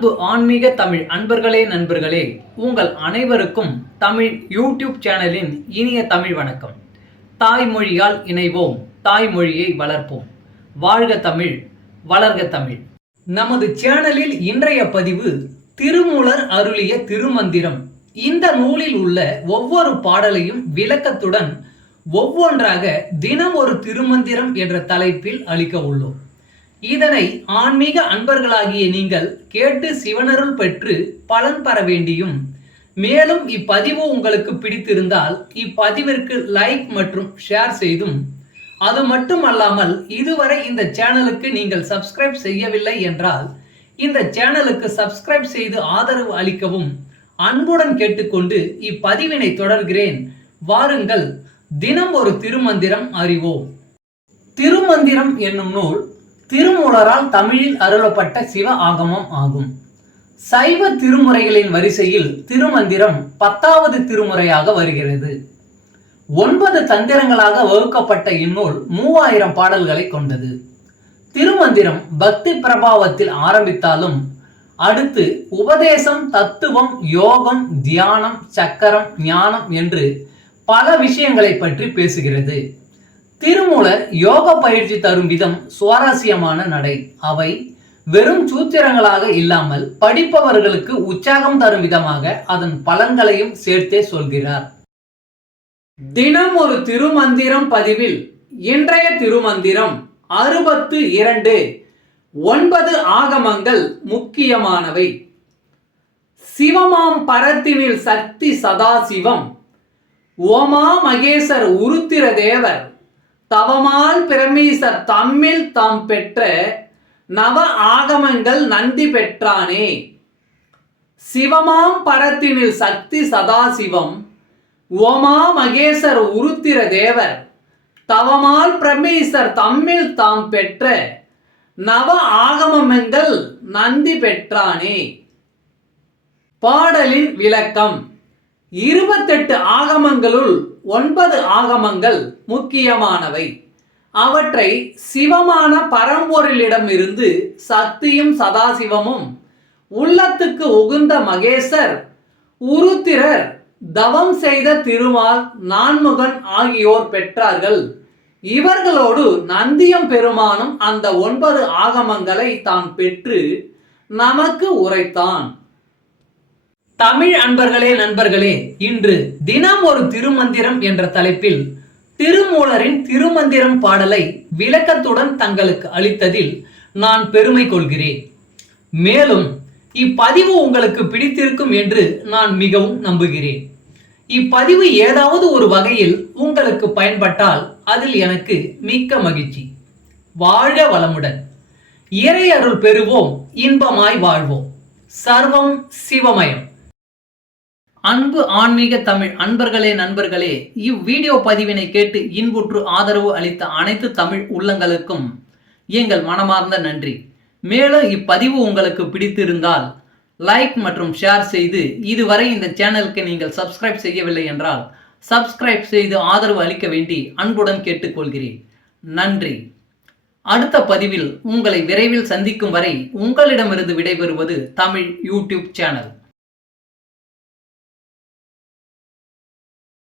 அன்பு ஆன்மீக தமிழ் அன்பர்களே நண்பர்களே, உங்கள் அனைவருக்கும் தமிழ் யூடியூப் சேனலின் இனிய தமிழ் வணக்கம். தாய்மொழியால் இணைவோம், தாய்மொழியை வளர்ப்போம். வாழ்க தமிழ், வளர்க தமிழ். நமது சேனலில் இன்றைய பதிவு திருமூலர் அருளிய திருமந்திரம். இந்த நூலில் உள்ள ஒவ்வொரு பாடலையும் விளக்கத்துடன் ஒவ்வொன்றாக தினம் ஒரு திருமந்திரம் என்ற தலைப்பில் அளிக்க உள்ளோம். இதனை ஆன்மீக அன்பர்களாகிய நீங்கள் கேட்டு சிவனருள் பெற்று பலன் பெற வேண்டியும், மேலும் இப்பதிவு உங்களுக்கு பிடித்திருந்தால் இப்பதிவிற்கு லைக் மற்றும் ஷேர் செய்தும், அது மட்டுமல்லாமல் இதுவரை இந்த சேனலுக்கு நீங்கள் சப்ஸ்கிரைப் செய்யவில்லை என்றால் இந்த சேனலுக்கு சப்ஸ்கிரைப் செய்து ஆதரவு அளிக்கவும் அன்புடன் கேட்டுக்கொண்டு இப்பதிவினை தொடர்கிறேன். வாருங்கள், தினம் ஒரு திருமந்திரம் அறிவோம். திருமந்திரம் என்னும் நூல் திருமூலரால் தமிழில் அருளப்பட்ட சிவ ஆகமம் ஆகும். சைவ திருமுறைகளின் வரிசையில் திருமந்திரம் 10வது திருமுறையாக வருகிறது. 9 தந்திரங்களாக வகுக்கப்பட்ட இந்நூல் 3000 பாடல்களை கொண்டது. திருமந்திரம் பக்தி பிரபாவத்தில் ஆரம்பித்தாலும் அடுத்து உபதேசம், தத்துவம், யோகம், தியானம், சக்கரம், ஞானம் என்று பல விஷயங்களை பற்றி பேசுகிறது. திருமூலர் யோக பயிற்சி தரும் விதம் சுவாரஸ்யமான நடை. அவை வெறும் சூத்திரங்களாக இல்லாமல் படிப்பவர்களுக்கு உற்சாகம் தரும் விதமாக அதன் பலன்களையும் சேர்த்தே சொல்கிறார். தினம் ஒரு திருமந்திரம் பதிவில் இன்றைய திருமந்திரம் 62. 9 ஆகமங்கள் முக்கியமானவை. சிவமாம் பரத்தினில் சக்தி சதாசிவம், ஓமா மகேசர் உருத்திர தேவர், தவமால் பிரமீசர் தம்மில் தாம் பெற்ற நவ ஆகமங்கள் நந்தி பெற்றானே. சிவமாம் பரத்தினில் சக்தி சதாசிவம், ஓமா மகேசர் உருத்திர தேவர், தவமால் பிரமீசர் தம்மில் தாம் பெற்ற நவ ஆகமங்கள் நந்தி பெற்றானே. பாடலின் விளக்கம். 28 ஆகமங்களுள் 9 ஆகமங்கள் முக்கியமானவை. அவற்றை சிவமான பரம்பொருளிடமிருந்து சக்தியும் சதாசிவமும், உள்ளத்துக்கு உகுந்த மகேசர், உருத்திரர், தவம் செய்த திருமால், நான்முகன் ஆகியோர் பெற்றார்கள். இவர்களோடு நந்தியம் பெருமானும் அந்த 9 ஆகமங்களை தான் பெற்று நமக்கு உரைத்தான். தமிழ் அன்பர்களே நண்பர்களே, இன்று தினம் ஒரு திருமந்திரம் என்ற தலைப்பில் திருமூலரின் திருமந்திரம் பாடலை விளக்கத்துடன் தங்களுக்கு அளித்ததில் நான் பெருமை கொள்கிறேன். மேலும் இப்பதிவு உங்களுக்கு பிடித்திருக்கும் என்று நான் மிகவும் நம்புகிறேன். இப்பதிவு ஏதாவது ஒரு வகையில் உங்களுக்கு பயன்பட்டால் அதில் எனக்கு மிக்க மகிழ்ச்சி. வாழ்க வளமுடன். இறை அருள் பெறுவோம், இன்பமாய் வாழ்வோம். சர்வம் சிவமயம். அன்பு ஆன்மீக தமிழ் அன்பர்களே நண்பர்களே, இவ்வீடியோ பதிவினை கேட்டு இன்புற்று ஆதரவு அளித்த அனைத்து தமிழ் உள்ளங்களுக்கும் எங்கள் மனமார்ந்த நன்றி. மேலும் இப்பதிவு உங்களுக்கு பிடித்திருந்தால் லைக் மற்றும் ஷேர் செய்து, இதுவரை இந்த சேனலுக்கு நீங்கள் சப்ஸ்கிரைப் செய்யவில்லை என்றால் சப்ஸ்கிரைப் செய்து ஆதரவு அளிக்க வேண்டி அன்புடன் கேட்டுக்கொள்கிறேன். நன்றி. அடுத்த பதிவில் உங்களை விரைவில் சந்திக்கும் வரை உங்களிடமிருந்து விடைபெறுவது தமிழ் யூடியூப் சேனல்.